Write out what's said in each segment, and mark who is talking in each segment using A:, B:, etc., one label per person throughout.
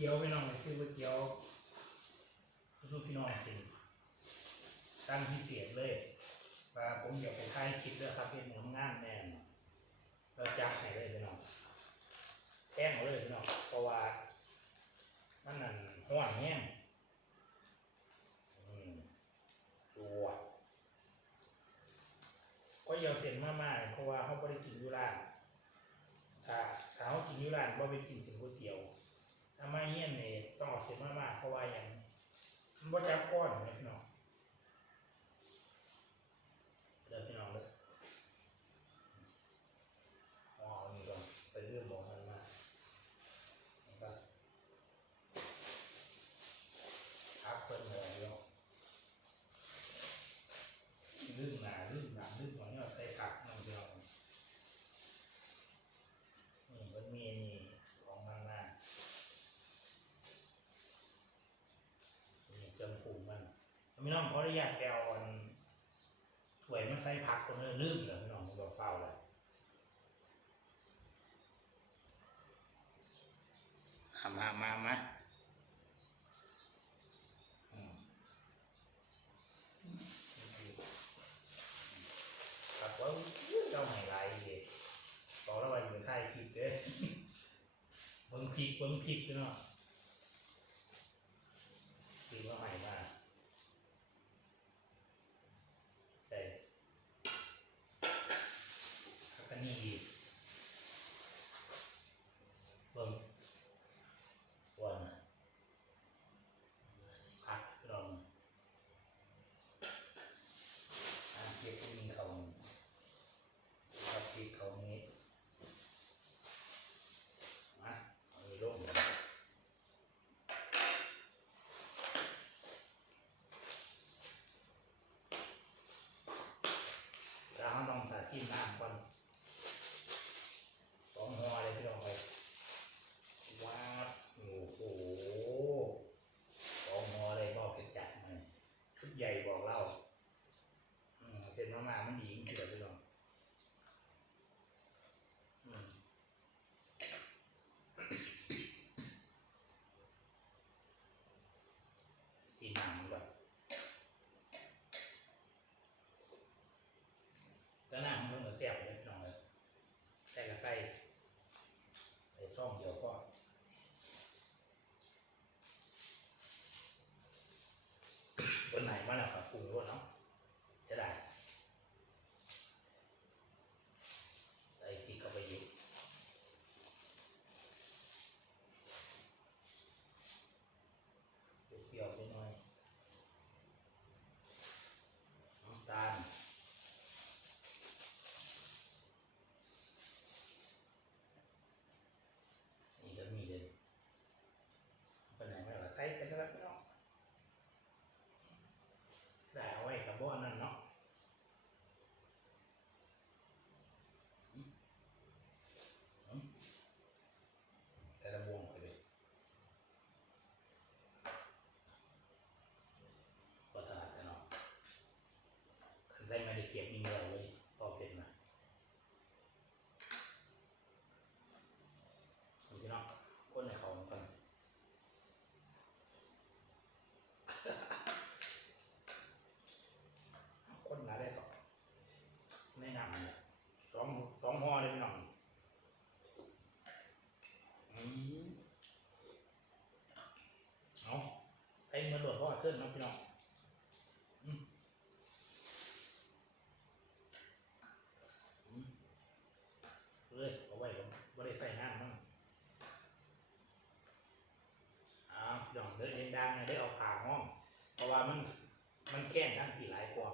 A: เตี๋ยวพี่น้องซื้อก๋วยเตี๋ยวสู้พี่น้องกินตั้งที่เสียดเลยว่าผมอยากไปท้ายคิดเลยครับเป็หนึ่งงานแน่นเราจับให้เลยพี่น้องแป้งเลยพี่น้องเพราะว่ามันนั่นห่อนแห้งตัวก็ยาวเส้นมากๆเพราะว่าเขาไม่ได้กินยูร่าถ้าถ้าเขากินยูร่าเขาเป็นกินเส้นก๋วยเตี๋ยว ทำไมเงี้ยเนี่ยต้องออกเสียงมากๆเพราะว่าอย่างมันบ่จับก้อนนะพี่น้อง เดี๋ยวพี่น้องเลยอ๋อนี่ก่อนไปเรื่องบอกมันมานะครับทักเพิ่นเลยเดียวลื่นหนาลื่นหนาลื่นหัวเนี่ยใส่ผักน้องพี่น้องนี่มันมีนี่ของมันมานี่เครื่องปรุงมันพี่ นุญาตแปลอันถ้วยมันใส่ผักตรงนี้ลืมเหรอพี่น้องบอกเฝ้าเลยมามามาครับว่าเจ้าไม่ไรเด็บอกแล้วว่าอยู่ในค่ายคลิปเด้อเบิ่งพริกเบิ่งพริกเนาะพริกว่าใหม่มากใส่ แล้วก็นี่อีกเบิ่งวันน่ะพักลองอ่านเก็บผู้หญิงเขาครับที่เขานี้มาเอาไปลงแล้วเราต้องตัดที่น้ำก่อน สองหัวเลยพี่น้องไปว้าวโอ้โหสองหัวเลยบอกเป็นจัดมาชุดใหญ่บอกเล่าอื มเส้นมามามันดีจริงๆเลยพี่น้องสีหนังแบบก็น่ามันก็เสียบเลยพี่น้องเลยใส่กับไก่ใส่ซ่อมเดียวก็คนไหนมาแล้วครับปรุงรสเนาะจะได้ใส่พริกเข้าไปอีกเปรี้ยวๆไปหน่อยน้ำตาล นี่ก็มีเลยไปไหนมาแล้วใส่ไปแล้วพี่น้องแต่เอาไว้กับบ้อนนั่นเนาะอืมอืมใส่ระบวงไปเลยก็ถนัดกันเนาะคันได้ไม่ได้เทียบอีเมลเลยพอเป็นมา พี่น้องคนในเขาก่อนคนหนาได้ต่อแนะนำเลยสองสองห่อเลยพี่น้องอืมเอาไอ้มาโดดพ่อขึ้นเนาะพี่น้องอืมอืมเลยเอาไว้ก่อนไม่ได้ใส่น้ำมั้ง อ่าพี่างเนี่ยได้เอาผ่าห้อง เพราะว่ามันมันแค้นทั้งที่หลายกว่า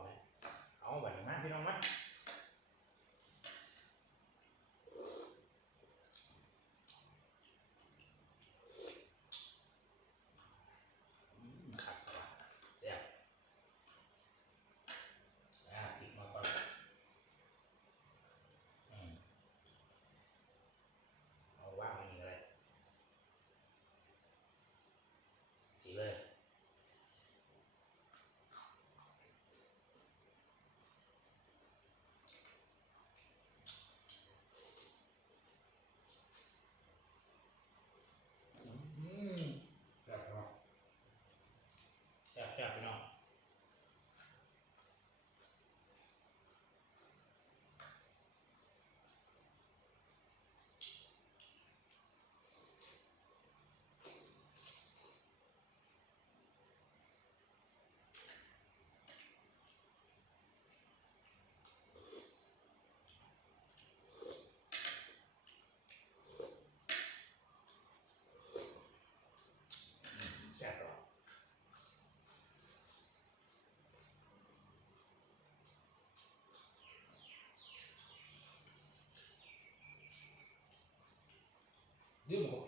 A: เรื่องหก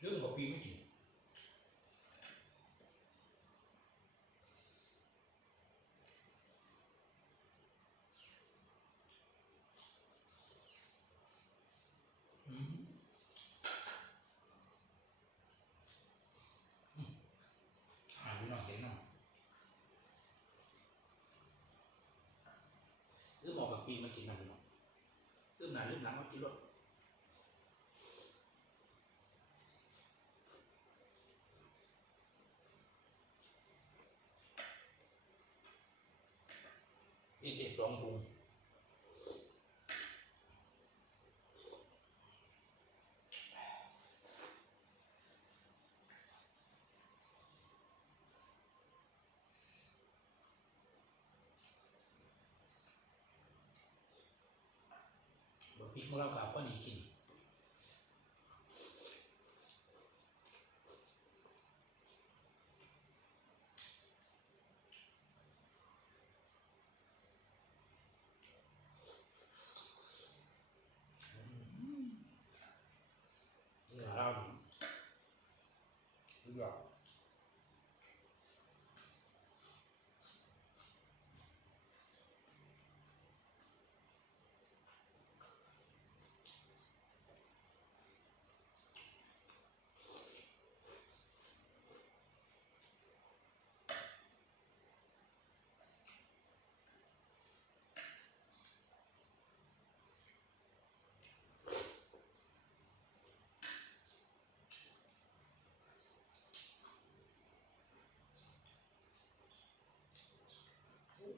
A: เรื่องหกปีไม่ถึงเริ่มออกกับปีมากินนะพี่น้องเริ่มหนาเริ่มหลังมากินรถ บะพริกของเรากับก็หนีกิน เนื้อเราดีเลือก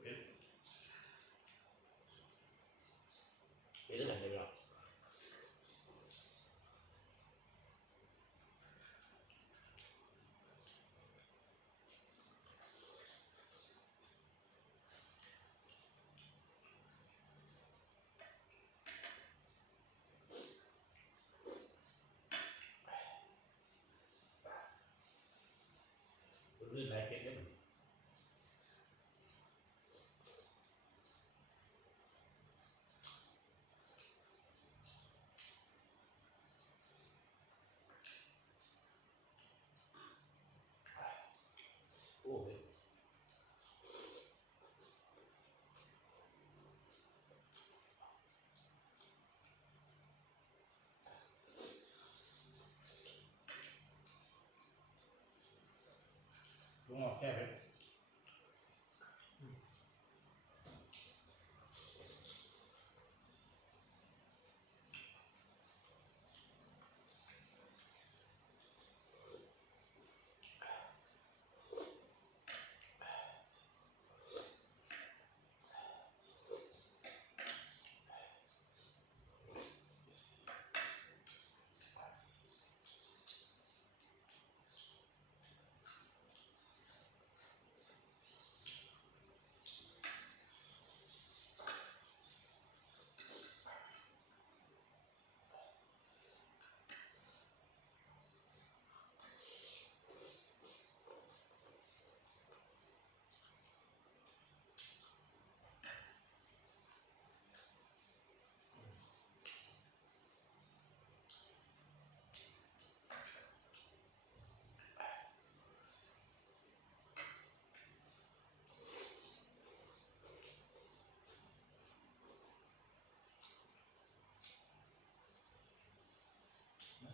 A: เป็นเป็นเรื่องอะไรบ้างเรื่องอะไรเป็นได้ไหม โอ้ย ลุง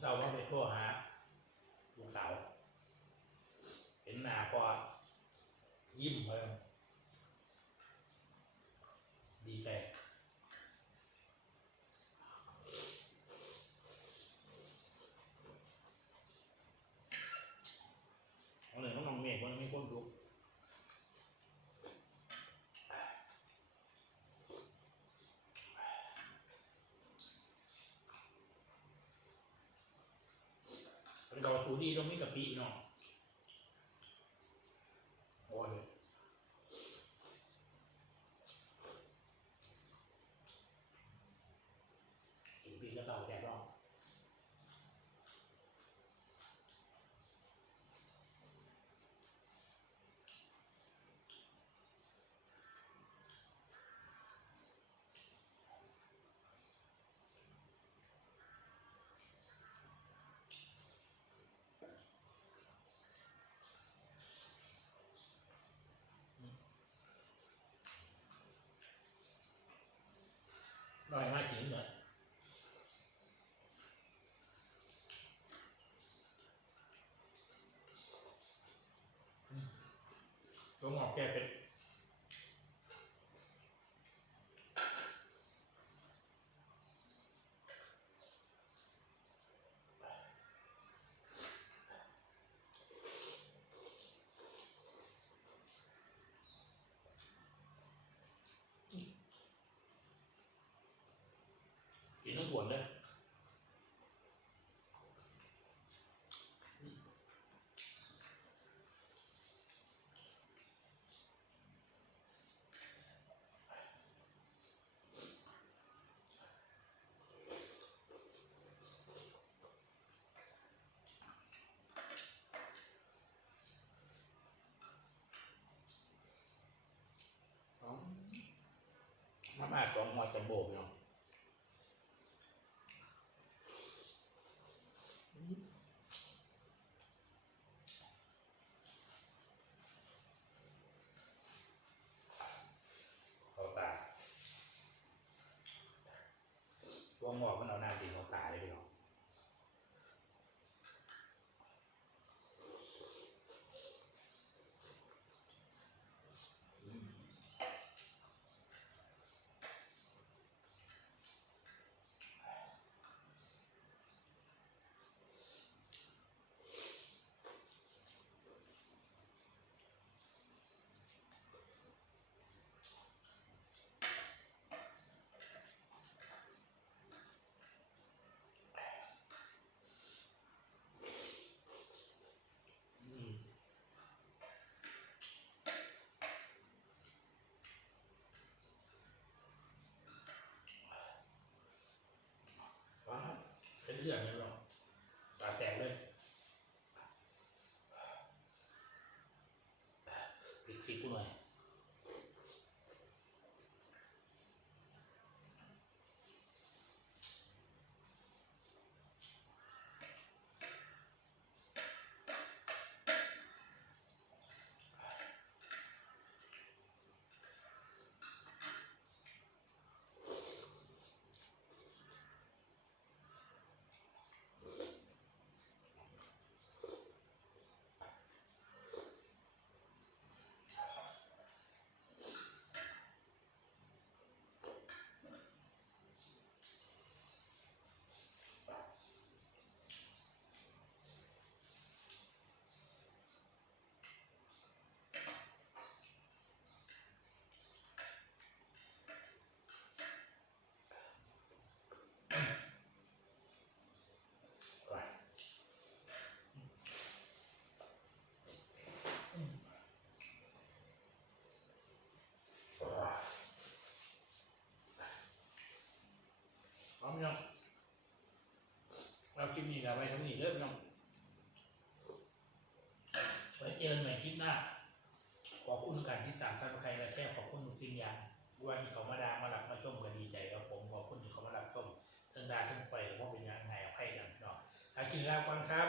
A: เศร้าว่าไปโทรหาลูกสาว เห็นหน้าพอยิ้มเลยดีใจเอาเลยต้องมองเมฆมันไม่คนรู้เป็นเกาสู ดีตรงนี้กับปีเนาะ 全部偶像 คลิปนี้กับไปทั้งนี้เริ่มยังไว้เจอกันใหม่คลิปหน้า ขอบคุณกันที่ตามท่านใครและแค่ขอบคุณทุกสิ่งอย่างวันที่เขามาดามาหลับมาชมกันดีใจครับผมขอบคุณที่เขามาหลับชมทั้งดาทั้งไปผมว่าเป็นอย่างไงอภัยกันพี่น้องอากินลาก่อนครับ